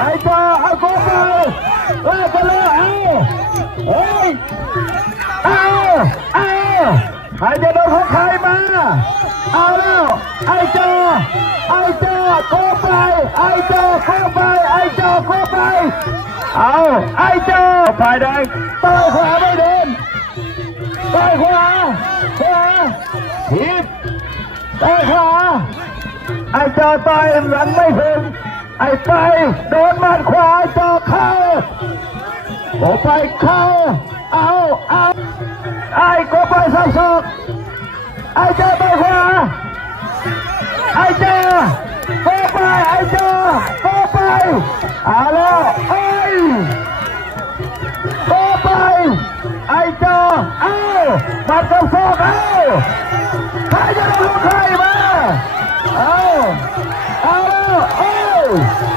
ไอ้จ้าเอาโกไปลากไปเลยเอาเฮ้ยเอาเอาใครจะโดนของใครมา เอาแล้วไอ้จ้าไอ้จ้าโกไปไอ้จ้าโกไปไอ้จ้าโกไป เอาไอ้จ้าฝ่ายแดงต่อยขวาไม่โดนต่อยขวาขวาผิดต่อยขวาไอ้จอต่อยหลังไม่ถึง ไอ้ไปโดนมัดขวาจอเข้าโอไปเข้า เอาเอาไอ้ก็ไปสับสอกไอ้เจอไปขวาไอ้เจอก็ไปไอ้เจอก็ไปเอาแล้วไอ้ก็ไปไอ้เจอเอามัดกับศอกเอาใครจะโดนลูกใครมา Oh!